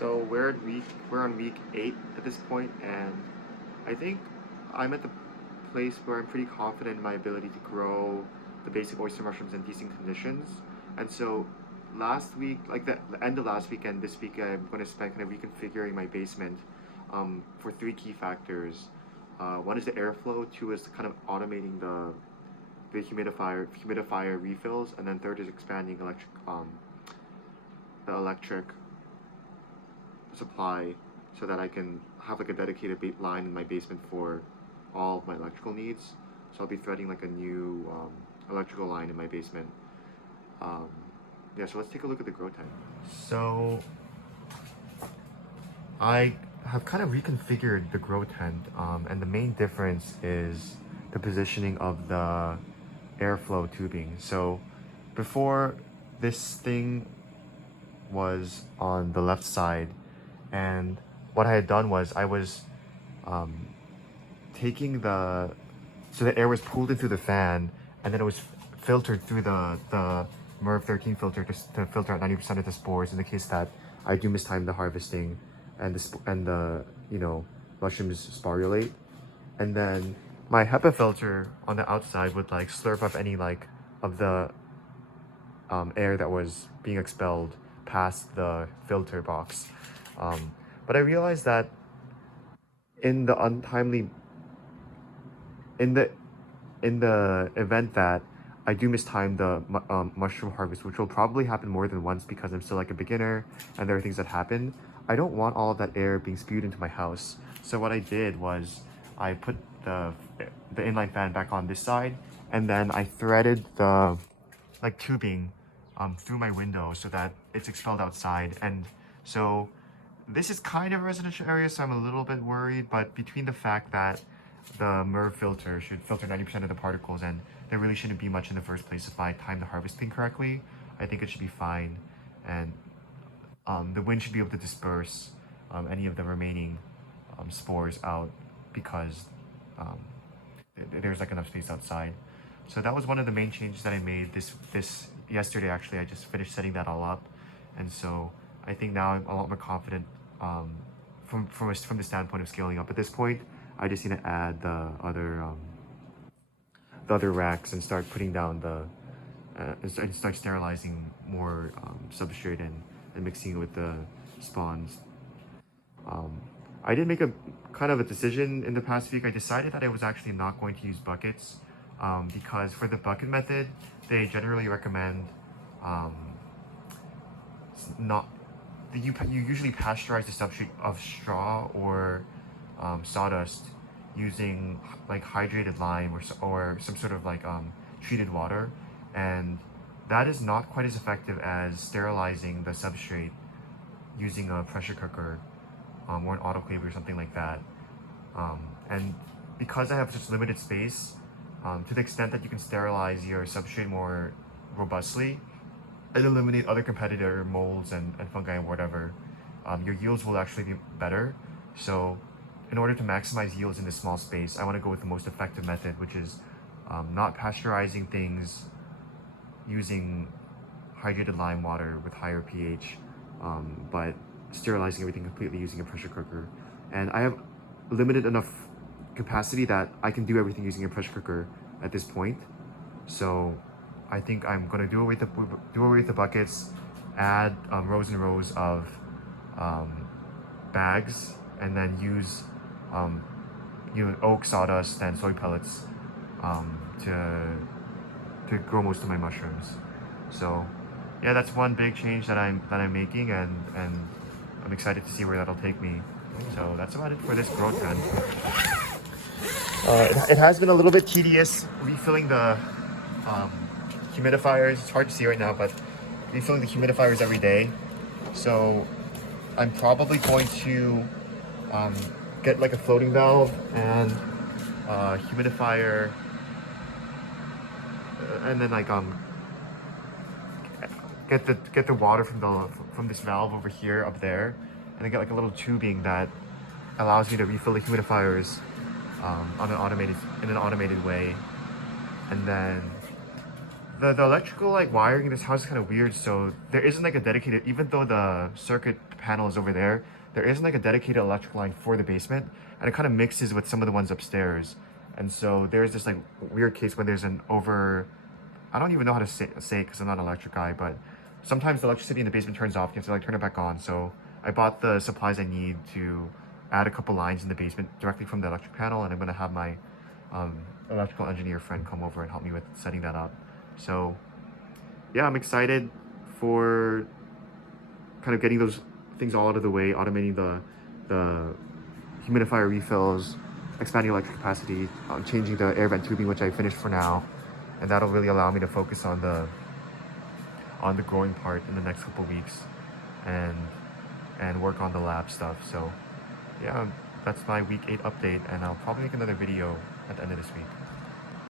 So we're on week 8 at this point, and I think I'm at the place where I'm pretty confident in my ability to grow the basic oyster mushrooms in decent conditions. And so last week, like the end of last week and this week, I'm going to spend kind of reconfiguring my basement for three key factors. One is the airflow, two is kind of automating the humidifier refills, and then third is expanding the electric supply so that I can have like a dedicated line in my basement for all of my electrical needs. So I'll be threading like a new electrical line in my basement. Um, yeah, so let's take a look at the grow tent. So I have kind of reconfigured the grow tent, and the main difference is the positioning of the airflow tubing. So before, this thing was on the left side, and what I had done was I was taking so the air was pulled in through the fan, and then it was filtered through the MERV 13 filter to filter out 90% of the spores in the case that I do mistime the harvesting and the mushrooms sporulate. And then my HEPA filter on the outside would like slurp up any like of the air that was being expelled past the filter box. But I realized that in the event that I do mistime the mushroom harvest, which will probably happen more than once because I'm still like a beginner and there are things that happen, I don't want all of that air being spewed into my house. So what I did was I put the inline fan back on this side, and then I threaded the like tubing through my window so that it's expelled outside. And so this is kind of a residential area, so I'm a little bit worried, but between the fact that the MERV filter should filter 90% of the particles, and there really shouldn't be much in the first place if I time the harvesting correctly, I think it should be fine. And the wind should be able to disperse any of the remaining spores out because there's like enough space outside. So that was one of the main changes that I made this yesterday. Actually, I just finished setting that all up, and so I think now I'm a lot more confident from the standpoint of scaling up. At this point, I just need to add the other racks and start putting down and start sterilizing more substrate and mixing it with the spawns. I did make a kind of a decision in the past week. I decided that I was actually not going to use buckets because for the bucket method, they generally recommend not you usually pasteurize the substrate of straw or sawdust using like hydrated lime or some sort of like treated water, and that is not quite as effective as sterilizing the substrate using a pressure cooker or an autoclave or something like that. And because I have such limited space, to the extent that you can sterilize your substrate more robustly and eliminate other competitor molds and fungi and whatever, your yields will actually be better. So in order to maximize yields in this small space, I want to go with the most effective method, which is not pasteurizing things using hydrated lime water with higher pH, but sterilizing everything completely using a pressure cooker. And I have limited enough capacity that I can do everything using a pressure cooker at this point. So I think I'm gonna do away with the buckets, add rows and rows of bags, and then use oak sawdust and soy pellets to grow most of my mushrooms. So yeah, that's one big change that I'm making, and I'm excited to see where that'll take me. So that's about it for this grow tent. It has been a little bit tedious refilling the humidifiers. It's hard to see right now, but refilling the humidifiers every day. So I'm probably going to get like a floating valve and humidifier, and then like get the water from this valve over here up there, and then get like a little tubing that allows me to refill the humidifiers in an automated way, and then The electrical like wiring in this house is kind of weird. So there isn't like a dedicated, even though the circuit panel is over there, there isn't like a dedicated electrical line for the basement, and it kind of mixes with some of the ones upstairs. And so there's this like weird case when there's an over, I don't even know how to say it because I'm not an electric guy, but sometimes the electricity in the basement turns off. You have to like turn it back on. So I bought the supplies I need to add a couple lines in the basement directly from the electric panel, and I'm gonna have my um, electrical engineer friend come over and help me with setting that up. So yeah, I'm excited for kind of getting those things all out of the way, automating the humidifier refills, expanding electric capacity, changing the air vent tubing, which I finished for now, and that'll really allow me to focus on the growing part in the next couple weeks, and work on the lab stuff. So yeah, that's my week 8 update, and I'll probably make another video at the end of this week.